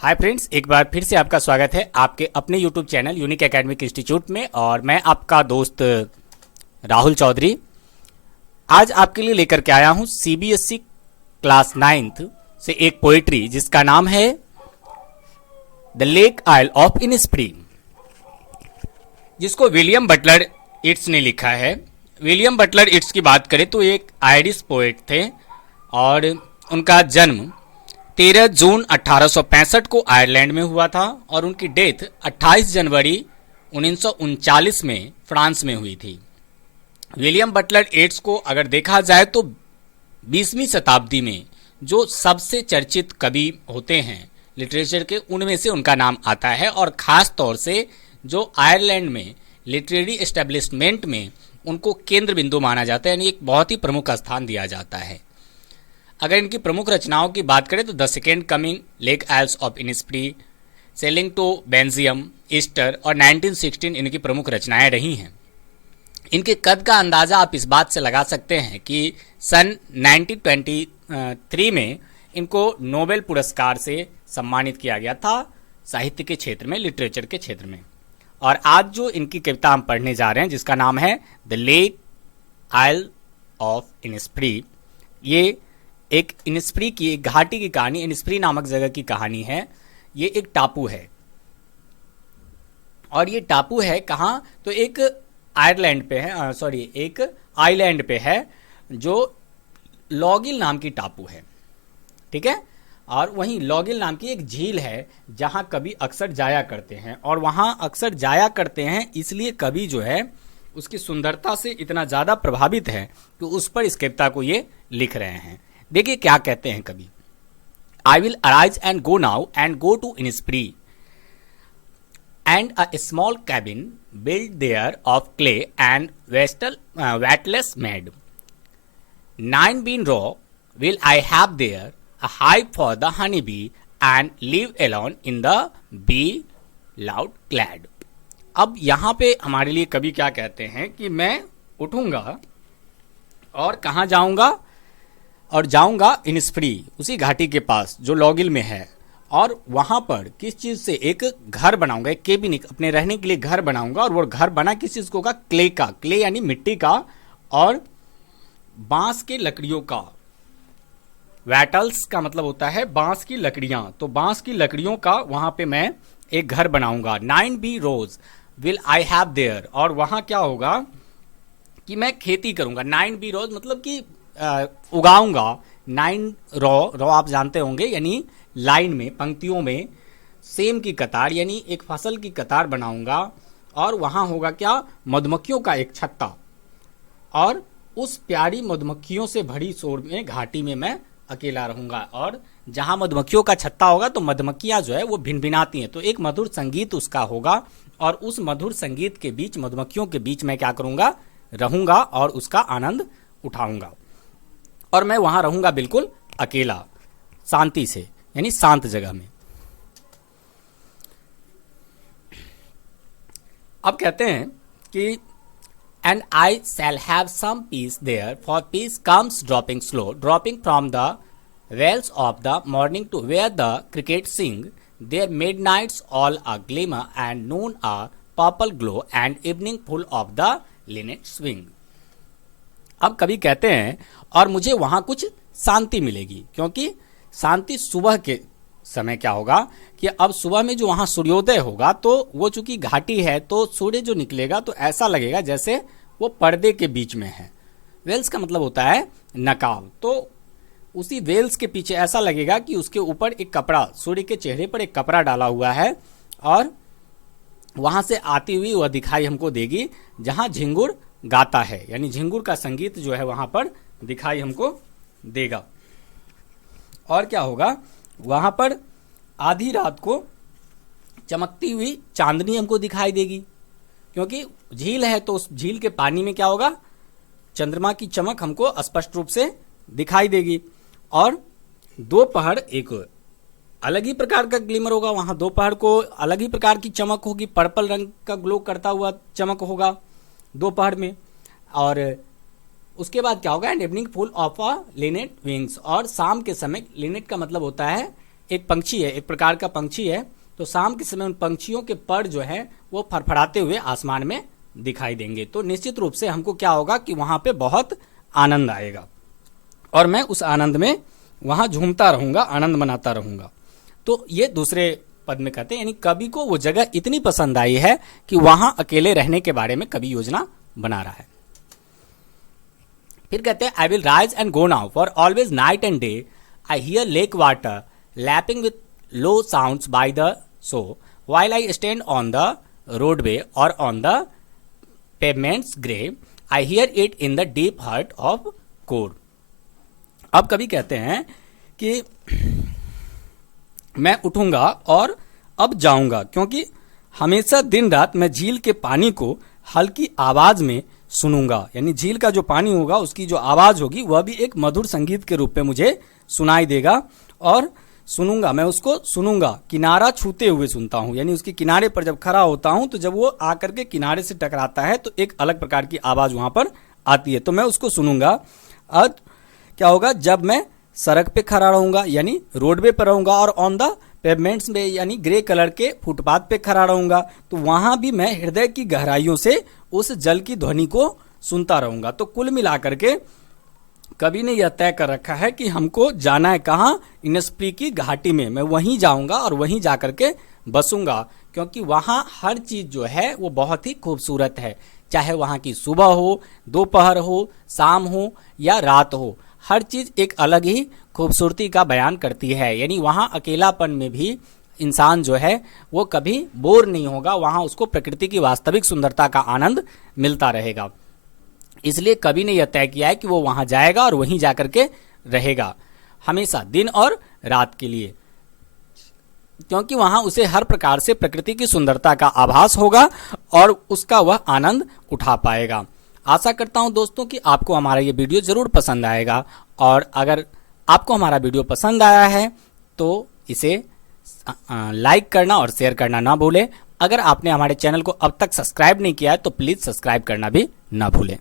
Hi friends, एक बार फिर से आपका स्वागत है आपके अपने YouTube channel unique academic institute में। और मैं आपका दोस्त राहुल चौधरी आज आपके लिए लेकर के आया हूं सीबीएसई क्लास 9th से एक पोइट्री जिसका नाम है द लेक आइल ऑफ इनिस्प्री, जिसको विलियम बटलर इट्स ने लिखा है। विलियम बटलर इट्स की बात करें तो एक आयरिश पोएट थे और उनका जन्म 13 जून 1865 को आयरलैंड में हुआ था और उनकी डेथ 28 जनवरी 1939 में फ्रांस में हुई थी। विलियम बटलर येट्स को अगर देखा जाए तो 20वीं शताब्दी में जो सबसे चर्चित कवि होते हैं लिटरेचर के, उनमें से उनका नाम आता है और ख़ास तौर से जो आयरलैंड में लिटरेरी एस्टेब्लिशमेंट में उनको केंद्र बिंदु माना जाता है, यानी एक बहुत ही प्रमुख स्थान दिया जाता है। अगर इनकी प्रमुख रचनाओं की बात करें तो the Second Coming, Lake Isles of Innisfree, sailing to Belgium, Easter और 1916 इनकी प्रमुख रचनाएं रही हैं। इनके कद का अंदाज़ा आप इस बात से लगा सकते हैं कि सन 1923 में इनको नोबेल पुरस्कार से सम्मानित किया गया था साहित्य के क्षेत्र में, लिटरेचर के क्षेत्र में। और आज जो इनकी कविता हम पढ़ने जा रहे हैं जिसका नाम है द लेक आइल ऑफ इनिस्प्री, ये एक इनिस्प्री की एक घाटी की कहानी, इनिस्प्री नामक जगह की कहानी है। ये एक टापू है और ये टापू है कहाँ, तो एक आयरलैंड पे है, एक आइलैंड पे है जो लॉगिल नाम की टापू है, ठीक है। और वहीं लॉगिल नाम की एक झील है जहाँ कवि अक्सर जाया करते हैं और वहाँ अक्सर जाया करते हैं इसलिए कवि जो है उसकी सुंदरता से इतना ज़्यादा प्रभावित है कि उस पर इस कविता को ये लिख रहे हैं। देखिए क्या कहते हैं कवि। I will arise and go now and go to Innisfree and a small cabin build there of clay and wattles made 9 bean rows will I have there a hive for the honey bee and live alone in the bee loud clad। अब यहाँ पे हमारे लिए कवि क्या कहते हैं कि मैं उठूंगा और कहाँ जाऊंगा, और जाऊंगा इनिस्प्री, उसी घाटी के पास जो लॉगिल में है, और वहाँ पर किस चीज़ से एक घर बनाऊंगा, एक केबिन, अपने रहने के लिए घर बनाऊंगा। और वो घर बना किस चीज़ को होगा, क्ले का, क्ले यानी मिट्टी का और बांस के लकड़ियों का। वैटल्स का मतलब होता है बांस की लकड़ियां, तो बांस की लकड़ियों का वहां पे मैं एक घर बनाऊंगा। 9 bean rows will I have there, और वहां क्या होगा कि मैं खेती करूंगा। 9 बी रोज मतलब कि उगाऊंगा। 9 रॉ आप जानते होंगे, यानी लाइन में, पंक्तियों में सेम की कतार, यानी एक फसल की कतार बनाऊंगा। और वहां होगा क्या, मधुमक्खियों का एक छत्ता, और उस प्यारी मधुमक्खियों से भरी शोर में घाटी में मैं अकेला रहूंगा। और जहां मधुमक्खियों का छत्ता होगा तो मधुमक्खियां जो है वो भिनभिनाती हैं, तो एक मधुर संगीत उसका होगा। और उस मधुर संगीत के बीच, मधुमक्खियों के बीच मैं क्या करूंगा, रहूंगा और उसका आनंद उठाऊंगा। और मैं वहां रहूंगा बिल्कुल अकेला, शांति से, यानी शांत जगह में। अब कहते हैं कि and I shall have some peace there, for peace comes dropping slow, dropping from the wells of the morning to where the crickets sing, their midnights all a glimmer and noon a purple glow and evening full of the linnet swing। अब कवि कहते हैं और मुझे वहाँ कुछ शांति मिलेगी, क्योंकि शांति सुबह के समय क्या होगा कि अब सुबह में जो वहाँ सूर्योदय होगा तो वो चूंकि घाटी है तो सूर्य जो निकलेगा तो ऐसा लगेगा जैसे वो पर्दे के बीच में है। वेल्स का मतलब होता है नकाब, तो उसी वेल्स के पीछे ऐसा लगेगा कि उसके ऊपर एक कपड़ा, सूर्य के चेहरे पर एक कपड़ा डाला हुआ है, और वहाँ से आती हुई वह दिखाई हमको देगी जहाँ झिंगुर गाता है, यानी झिंगुर का संगीत जो है वहाँ पर दिखाई हमको देगा। और क्या होगा, वहाँ पर आधी रात को चमकती हुई चांदनी हमको दिखाई देगी, क्योंकि झील है तो उस झील के पानी में क्या होगा, चंद्रमा की चमक हमको स्पष्ट रूप से दिखाई देगी। और दोपहर एक अलग ही प्रकार का ग्लिमर होगा, वहाँ दोपहर को अलग ही प्रकार की चमक होगी, पर्पल रंग का ग्लो करता हुआ चमक होगा दोपहर में। और उसके बाद क्या होगा, and evening full of a Lynette wings, और शाम के समय, लिनेट का मतलब होता है एक पंछी है, एक प्रकार का पंछी है, तो शाम के समय उन पंछियों के पर जो है वो फड़फड़ाते हुए आसमान में दिखाई देंगे। तो निश्चित रूप से हमको क्या होगा कि वहां पे बहुत आनंद आएगा और मैं उस आनंद में वहां झूमता रहूंगा, आनंद मनाता रहूंगा। तो ये दूसरे पद में कहते हैं, यानी कवि को वो जगह इतनी पसंद आई है कि वहां अकेले रहने के बारे में कवि योजना बना रहा है। फिर कहते हैं, I will rise and go now for always night and day I hear lake water lapping with low sounds by the so while I stand on the roadway or on the pavement's grey, I hear it in the deep heart of core. अब कभी कहते हैं कि मैं उठूंगा और अब जाऊंगा, क्योंकि हमेशा दिन रात मैं झील के पानी को हल्की आवाज में सुनूंगा। यानी झील का जो पानी होगा उसकी जो आवाज होगी वह भी एक मधुर संगीत के रूप में मुझे सुनाई देगा और सुनूंगा, मैं उसको सुनूंगा, किनारा छूते हुए सुनता हूं। यानी उसके किनारे पर जब खड़ा होता हूं तो जब वो आकर के किनारे से टकराता है तो एक अलग प्रकार की आवाज वहां पर आती है, तो मैं उसको सुनूंगा। अब क्या होगा, जब मैं सड़क पे खड़ा रहूंगा यानी रोडवे पर रहूंगा और ऑन द पेवमेंट्स में यानी ग्रे कलर के फुटपाथ पे खड़ा रहूंगा, तो वहां भी मैं हृदय की गहराइयों से उस जल की ध्वनि को सुनता रहूंगा। तो कुल मिलाकर के कवि ने यह तय कर रखा है कि हमको जाना है कहाँ, इनस्प्री की घाटी में। मैं वहीं जाऊंगा और वहीं जाकर के बसूंगा, क्योंकि वहां हर चीज जो है वो बहुत ही खूबसूरत है। चाहे वहां की सुबह हो, दोपहर हो, शाम हो या रात हो, हर चीज एक अलग ही खूबसूरती का बयान करती है। यानी वहां अकेलापन में भी इंसान जो है वो कभी बोर नहीं होगा, वहां उसको प्रकृति की वास्तविक सुंदरता का आनंद मिलता रहेगा। इसलिए कवि ने यह तय किया है कि वो वहां जाएगा और वहीं जाकर के रहेगा हमेशा, दिन और रात के लिए, क्योंकि वहां उसे हर प्रकार से प्रकृति की सुंदरता का आभास होगा और उसका वह आनंद उठा पाएगा। आशा करता हूं दोस्तों कि आपको हमारा ये वीडियो जरूर पसंद आएगा, और अगर आपको हमारा वीडियो पसंद आया है तो इसे लाइक करना और शेयर करना ना भूलें। अगर आपने हमारे चैनल को अब तक सब्सक्राइब नहीं किया है तो प्लीज सब्सक्राइब करना भी ना भूलें।